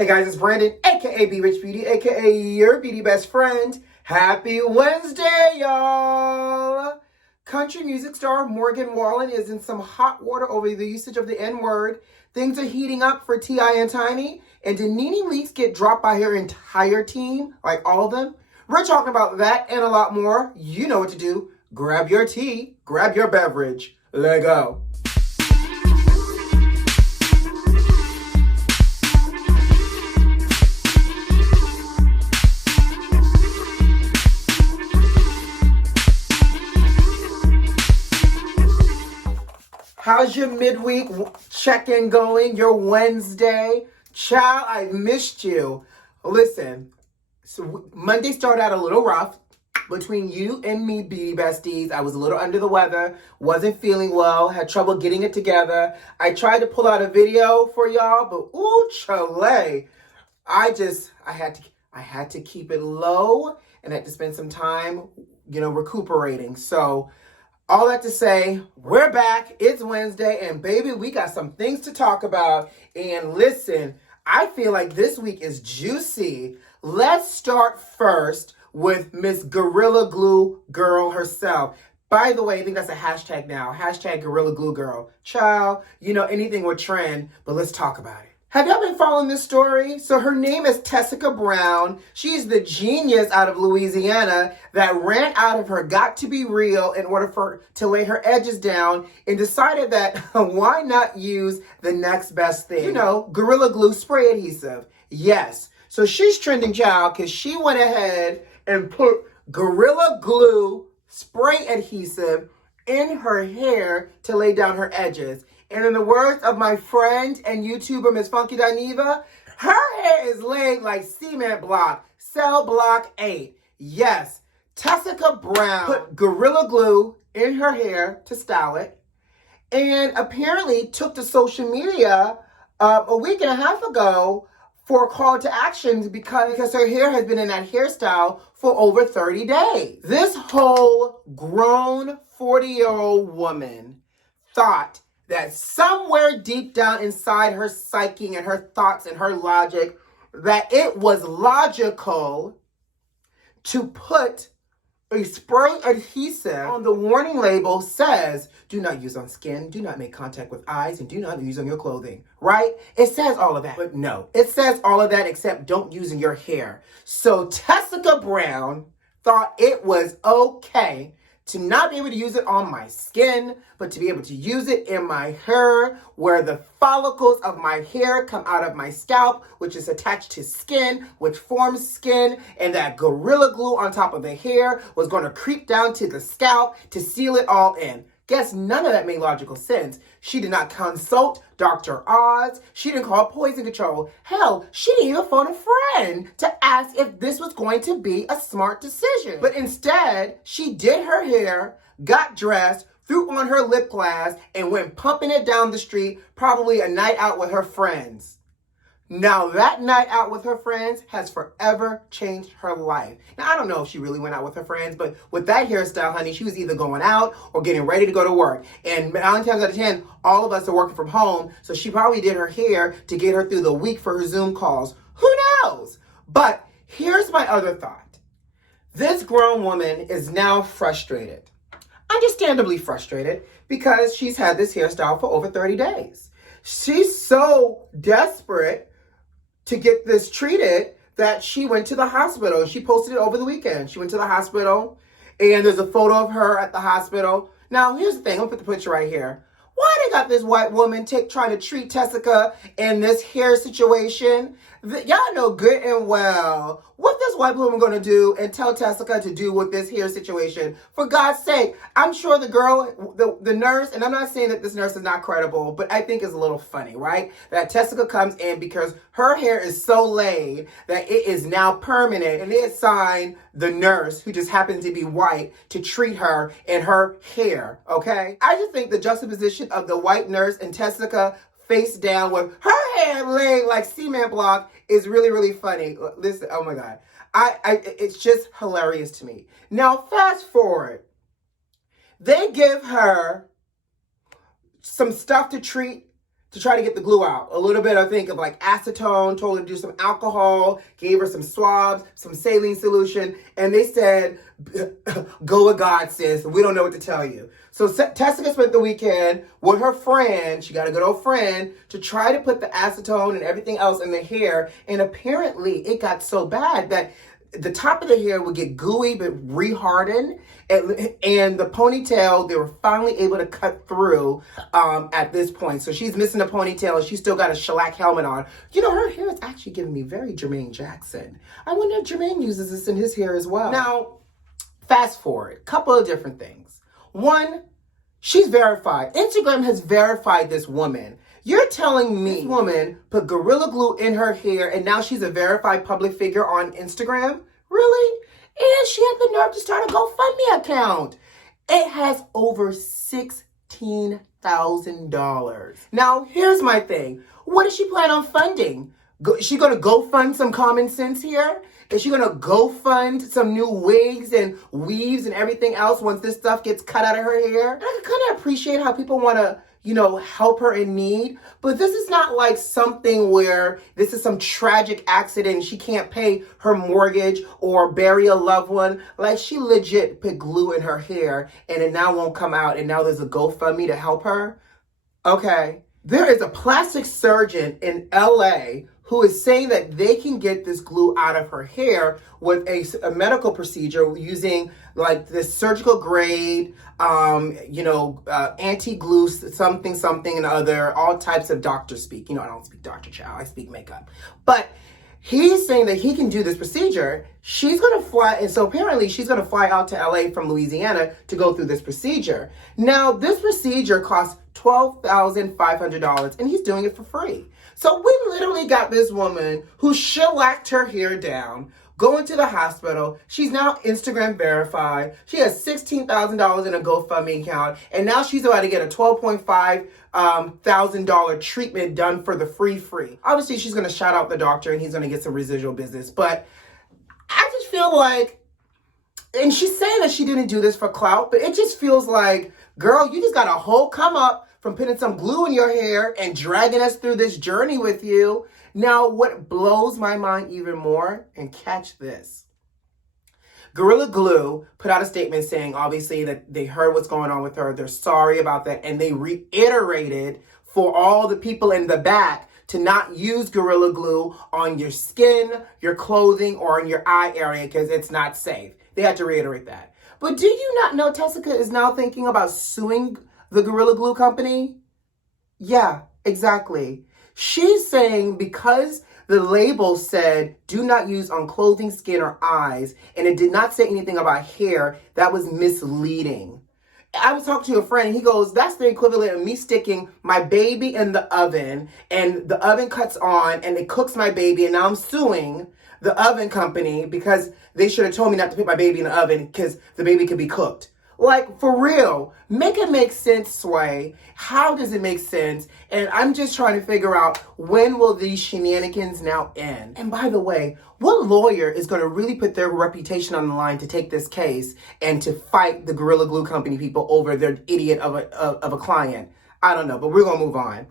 Hey guys, it's Brandon, aka B.Rich Beauty, aka your beauty best friend. Happy Wednesday, y'all! Country music star Morgan Wallen is in some hot water over the usage of the N-word. Things are heating up for T.I. and Tiny. And did NENE Leakes get dropped by her entire team? Like all of them? We're talking about that and a lot more. You know what to do. Grab your tea, grab your beverage. Let go. How's your midweek check-in going? Your Wednesday? Child, I missed you. Listen, so Monday started out a little rough. Between you and me, beauty besties, I was a little under the weather, wasn't feeling well, had trouble getting it together. I tried to pull out a video for y'all, but ooh, chale. I had to keep it low and had to spend some time, recuperating. So all that to say, we're back. It's Wednesday, and baby, we got some things to talk about. And listen, I feel like this week is juicy. Let's start first with Miss Gorilla Glue Girl herself. By the way, I think that's a hashtag now. Hashtag Gorilla Glue Girl. Child, anything will trend, but let's talk about it. Have y'all been following this story? So her name is Tessica Brown. She's the genius out of Louisiana that ran out of her got to be real in order to lay her edges down and decided that why not use the next best thing? Gorilla Glue spray adhesive. Yes. So she's trending, child, because she went ahead and put Gorilla Glue spray adhesive in her hair to lay down her edges. And in the words of my friend and YouTuber, Miss Funky Dineva, her hair is laid like cement block, cell block 8. Yes, Tessica Brown put Gorilla Glue in her hair to style it and apparently took to social media a week and a half ago for a call to action because her hair has been in that hairstyle for over 30 days. This whole grown 40-year-old woman thought that somewhere deep down inside her psyche and her thoughts and her logic, that it was logical to put a spray adhesive on the warning label says, do not use on skin, do not make contact with eyes, and do not use on your clothing, right? It says all of that, but no. It says all of that except don't use in your hair. So Tessica Brown thought it was okay to not be able to use it on my skin, but to be able to use it in my hair, where the follicles of my hair come out of my scalp, which is attached to skin, which forms skin, and that Gorilla Glue on top of the hair was going to creep down to the scalp to seal it all in. Guess none of that made logical sense. She did not consult Dr. Oz. She didn't call poison control. Hell, she didn't even phone a friend to ask if this was going to be a smart decision. But instead, she did her hair, got dressed, threw on her lip gloss, and went pumping it down the street, probably a night out with her friends. Now, that night out with her friends has forever changed her life. Now, I don't know if she really went out with her friends, but with that hairstyle, honey, she was either going out or getting ready to go to work. And 9 times out of 10, all of us are working from home, so she probably did her hair to get her through the week for her Zoom calls. Who knows? But here's my other thought. This grown woman is now frustrated. Understandably frustrated, because she's had this hairstyle for over 30 days. She's so desperate to get this treated that she went to the hospital. She posted it over the weekend. She went to the hospital, and there's a photo of her at the hospital. Now, here's the thing. I'm going to put the picture right here. Why they got this white woman trying to treat Tessica in this hair situation? Y'all know good and well what this white woman going to do and tell Tessica to do with this hair situation. For God's sake, I'm sure the girl, the nurse, and I'm not saying that this nurse is not credible, but I think it's a little funny, right? That Tessica comes in because her hair is so laid that it is now permanent, and they assign the nurse, who just happens to be white, to treat her in her hair, okay? I just think the juxtaposition of the white nurse and Tessica face down with her hair laid like cement block is really, really funny. Listen, oh my God. It's just hilarious to me. Now, fast forward. They give her some stuff to treat to try to get the glue out. A little bit, I think, of like acetone, told her to do some alcohol, gave her some swabs, some saline solution, and they said, go with God, sis. We don't know what to tell you. So Tessica spent the weekend with her friend, she got a good old friend, to try to put the acetone and everything else in the hair, and apparently it got so bad that the top of the hair would get gooey but re-harden, and the ponytail, they were finally able to cut through at this point. So she's missing a ponytail and she's still got a shellac helmet on. You know, her hair is actually giving me very Jermaine Jackson. I wonder if Jermaine uses this in his hair as well. Now, fast forward, couple of different things. One, she's verified. Instagram has verified this woman. You're telling me this woman put Gorilla Glue in her hair and now she's a verified public figure on Instagram? Really? And she had the nerve to start a GoFundMe account. It has over $16,000. Now, here's my thing. What does she plan on funding? Is she going to go fund some common sense here? Is she going to go fund some new wigs and weaves and everything else once this stuff gets cut out of her hair? And I can kind of appreciate how people want to, you know, help her in need. But this is not like something where this is some tragic accident and she can't pay her mortgage or bury a loved one. Like, she legit put glue in her hair and it now won't come out, and now there's a GoFundMe to help her. Okay. There is a plastic surgeon in LA who is saying that they can get this glue out of her hair with a medical procedure using like this surgical grade, anti-glue, something and other, all types of doctor speak. You know, I don't speak Dr. Chow, I speak makeup. But he's saying that he can do this procedure. She's going to fly, and so apparently she's going to fly out to LA from Louisiana to go through this procedure. Now, this procedure costs $12,500, and he's doing it for free. So we literally got this woman who shellacked her hair down, going to the hospital. She's now Instagram verified. She has $16,000 in a GoFundMe account, and now she's about to get a $12,500 treatment done for the free. Obviously, she's going to shout out the doctor, and he's going to get some residual business. But I just feel like, and she's saying that she didn't do this for clout, but it just feels like, girl, you just got a whole come up from putting some glue in your hair and dragging us through this journey with you. Now, what blows my mind even more, and catch this. Gorilla Glue put out a statement saying, obviously, that they heard what's going on with her. They're sorry about that. And they reiterated for all the people in the back to not use Gorilla Glue on your skin, your clothing, or in your eye area because it's not safe. They had to reiterate that. But do you not know Tessica is now thinking about suing the Gorilla Glue company? Yeah, exactly. She's saying because the label said, do not use on clothing, skin, or eyes, and it did not say anything about hair, that was misleading. I was talking to a friend, and he goes, that's the equivalent of me sticking my baby in the oven, and the oven cuts on, and it cooks my baby, and now I'm suing the oven company because they should have told me not to put my baby in the oven because the baby could be cooked. Like, for real, make it make sense, Sway. How does it make sense? And I'm just trying to figure out, when will these shenanigans now end? And by the way, what lawyer is going to really put their reputation on the line to take this case and to fight the Gorilla Glue company people over their idiot of a client? I don't know, but we're going to move on.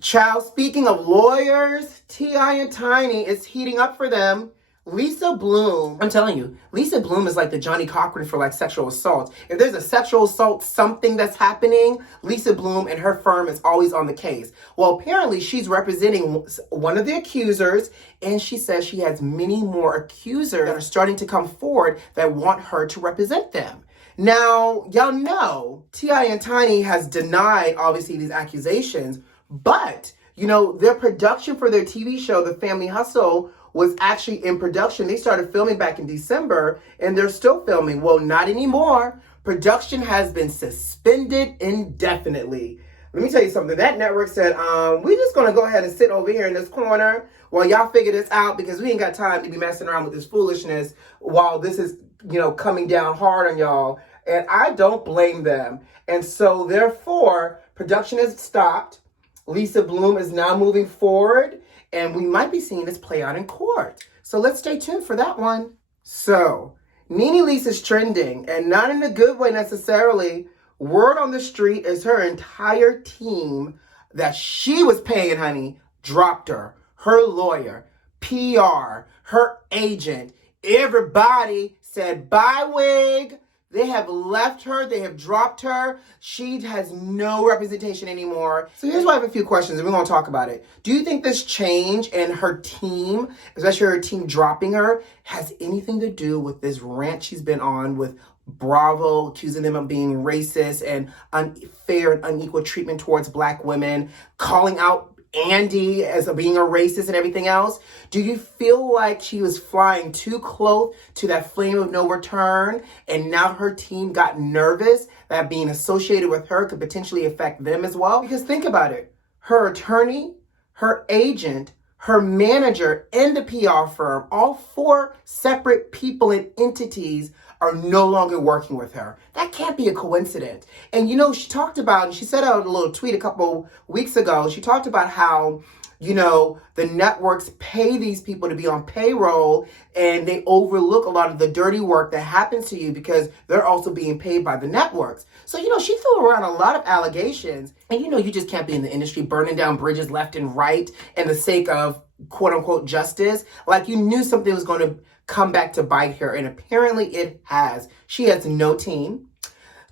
Child, speaking of lawyers, T.I. and Tiny, it's heating up for them. Lisa Bloom, I'm telling you, Lisa Bloom is like the Johnny Cochran for like sexual assault. If there's a sexual assault, something that's happening, Lisa Bloom and her firm is always on the case. Well, apparently she's representing one of the accusers, and she says she has many more accusers that are starting to come forward that want her to represent them. Now, y'all know T.I. and Tiny has denied, obviously, these accusations, but, you know, their production for their TV show, The Family Hustle, was actually in production. They started filming back in December, and they're still filming. Well, not anymore. Production has been suspended indefinitely. Let me tell you something. That network said, we're just going to go ahead and sit over here in this corner while y'all figure this out, because we ain't got time to be messing around with this foolishness while this is, you know, coming down hard on y'all. And I don't blame them. And so, therefore, production has stopped. Lisa Bloom is now moving forward, and we might be seeing this play out in court. So let's stay tuned for that one. So, NENE Leakes is trending, and not in a good way necessarily. Word on the street is her entire team that she was paying, honey, dropped her. Her lawyer, PR, her agent, everybody said, bye, wig. They have left her. They have dropped her. She has no representation anymore. So here's why I have a few questions, and we're going to talk about it. Do you think this change in her team, especially her team dropping her, has anything to do with this rant she's been on with Bravo, accusing them of being racist and unfair and unequal treatment towards Black women, calling out Andy as being a racist and everything else? Do you feel like she was flying too close to that flame of no return, and now her team got nervous that being associated with her could potentially affect them as well? Because think about it. Her attorney, her agent, her manager, and the PR firm, all 4 separate people and entities are no longer working with her. That can't be a coincidence. And you know, she talked about, and she said out a little tweet a couple weeks ago, she talked about how, you know, the networks pay these people to be on payroll and they overlook a lot of the dirty work that happens to you because they're also being paid by the networks. So, you know, she threw around a lot of allegations, and you know, you just can't be in the industry burning down bridges left and right in the sake of quote unquote justice. Like, you knew something was going to come back to bite her, and apparently it has. She has no team.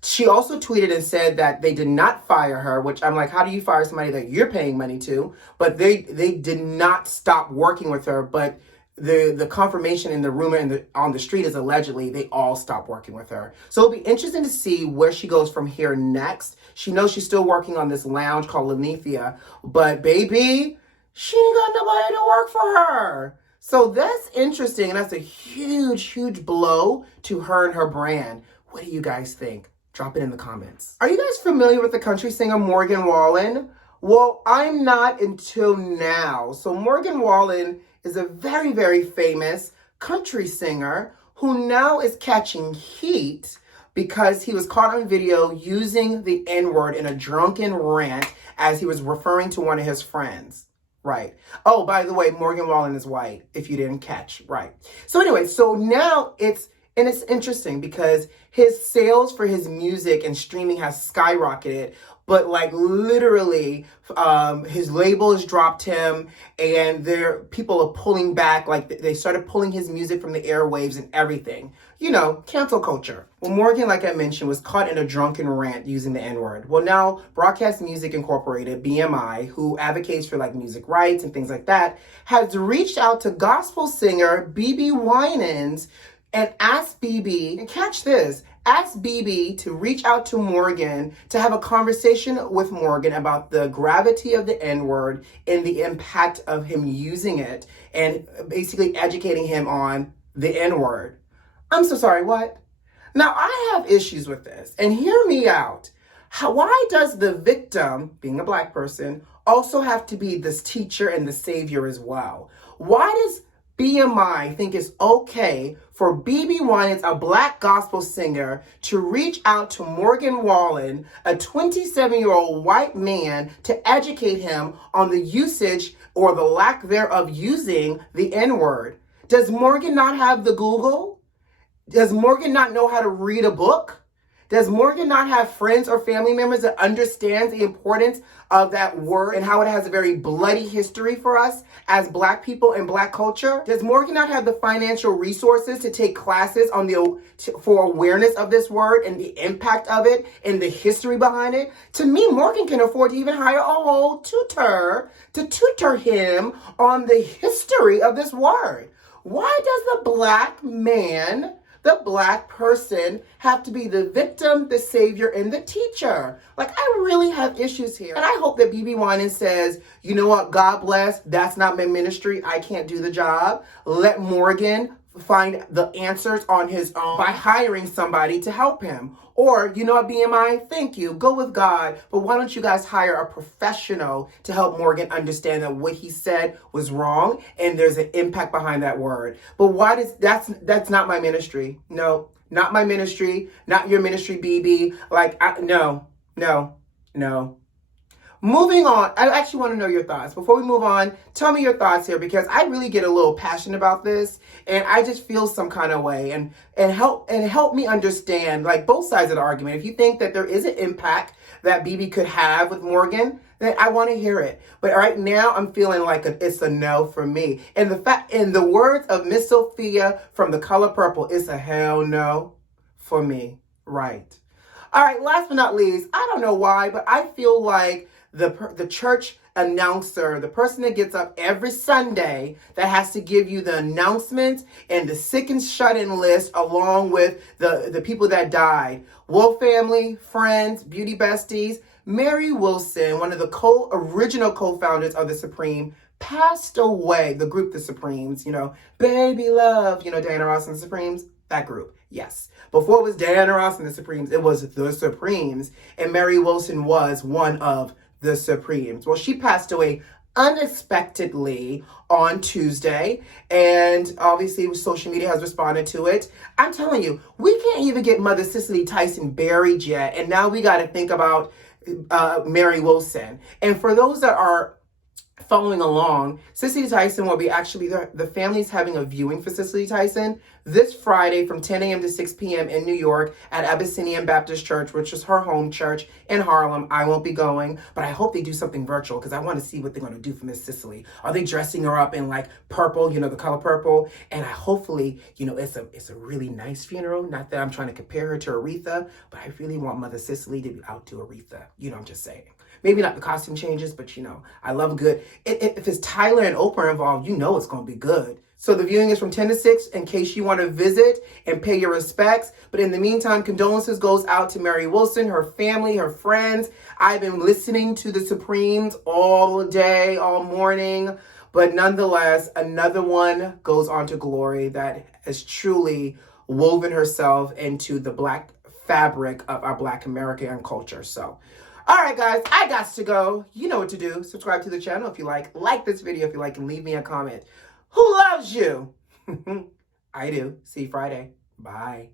She also tweeted and said that they did not fire her, which I'm like, how do you fire somebody that you're paying money to? But they did not stop working with her, but the confirmation and the rumor on the street is allegedly they all stopped working with her. So it'll be interesting to see where she goes from here next. She knows she's still working on this lounge called Lenithia, but baby, she ain't got nobody to work for her. So that's interesting, and that's a huge, huge blow to her and her brand. What do you guys think? Drop it in the comments. Are you guys familiar with the country singer Morgan Wallen? Well, I'm not until now. So Morgan Wallen is a very, very famous country singer who now is catching heat because he was caught on video using the N-word in a drunken rant as he was referring to one of his friends. Right. Oh, by the way, Morgan Wallen is white, if you didn't catch. Right. So anyway, so now it's interesting because his sales for his music and streaming has skyrocketed, but like literally his label has dropped him, and people are pulling back. Like, they started pulling his music from the airwaves and everything. You know, cancel culture. Well, Morgan, like I mentioned, was caught in a drunken rant using the N-word. Well, now Broadcast Music Incorporated, BMI, who advocates for like music rights and things like that, has reached out to gospel singer BB Winans and asked BB, and catch this, asked BB to reach out to Morgan to have a conversation with Morgan about the gravity of the N-word and the impact of him using it, and basically educating him on the N-word. I'm so sorry, what? Now, I have issues with this, and hear me out. Why does the victim, being a Black person, also have to be this teacher and the savior as well? Why does BMI think it's okay for BB Winans, a Black gospel singer, to reach out to Morgan Wallen, a 27-year-old white man, to educate him on the usage or the lack thereof using the N-word? Does Morgan not have the Google? Does Morgan not know how to read a book? Does Morgan not have friends or family members that understand the importance of that word and how it has a very bloody history for us as Black people and Black culture? Does Morgan not have the financial resources to take classes on for awareness of this word and the impact of it and the history behind it? To me, Morgan can afford to even hire a whole tutor to tutor him on the history of this word. Why does the Black man, the Black person, have to be the victim, the savior, and the teacher? Like, I really have issues here. And I hope that BB Winans says, you know what, God bless, that's not my ministry, I can't do the job. Let Morgan find the answers on his own by hiring somebody to help him. Or, you know what, BMI, thank you, go with God, but why don't you guys hire a professional to help Morgan understand that what he said was wrong and there's an impact behind that word? But why that's not my ministry. No, not my ministry, not your ministry, BB. Like, no. Moving on, I actually want to know your thoughts. Before we move on, tell me your thoughts here, because I really get a little passionate about this, and I just feel some kind of way, and help me understand like both sides of the argument. If you think that there is an impact that BB could have with Morgan, then I want to hear it. But right now, I'm feeling like it's a no for me. And in the words of Miss Sophia from The Color Purple, it's a hell no for me. Right. All right, last but not least, I don't know why, but I feel like the church announcer, the person that gets up every Sunday that has to give you the announcements and the sick and shut-in list along with the people that died. Wolf family, friends, beauty besties. Mary Wilson, one of the original co-founders of The Supreme, passed away. The group The Supremes, Baby Love, Diana Ross and The Supremes, that group. Yes. Before it was Diana Ross and The Supremes, it was The Supremes. And Mary Wilson was one of The Supremes. Well, she passed away unexpectedly on Tuesday. And obviously, social media has responded to it. I'm telling you, we can't even get Mother Cicely Tyson buried yet. And now we got to think about Mary Wilson. And for those that are following along, Cicely Tyson will be actually, the family's having a viewing for Cicely Tyson this Friday from 10 a.m. to 6 p.m. in New York at Abyssinian Baptist Church, which is her home church in Harlem. I won't be going, but I hope they do something virtual because I want to see what they're going to do for Miss Cicely. Are they dressing her up in like purple, the color purple? And hopefully, it's a really nice funeral. Not that I'm trying to compare her to Aretha, but I really want Mother Cicely to outdo Aretha. I'm just saying. Maybe not the costume changes, but I love good. If it's Tyler and Oprah involved, it's going to be good. So the viewing is from 10 to 6 in case you want to visit and pay your respects. But in the meantime, condolences goes out to Mary Wilson, her family, her friends. I've been listening to the Supremes all day, all morning. But nonetheless, another one goes on to glory that has truly woven herself into the Black fabric of our Black American culture. So, all right, guys, I got to go. You know what to do. Subscribe to the channel if you like this video if you like, and leave me a comment. Who loves you? I do. See you Friday. Bye.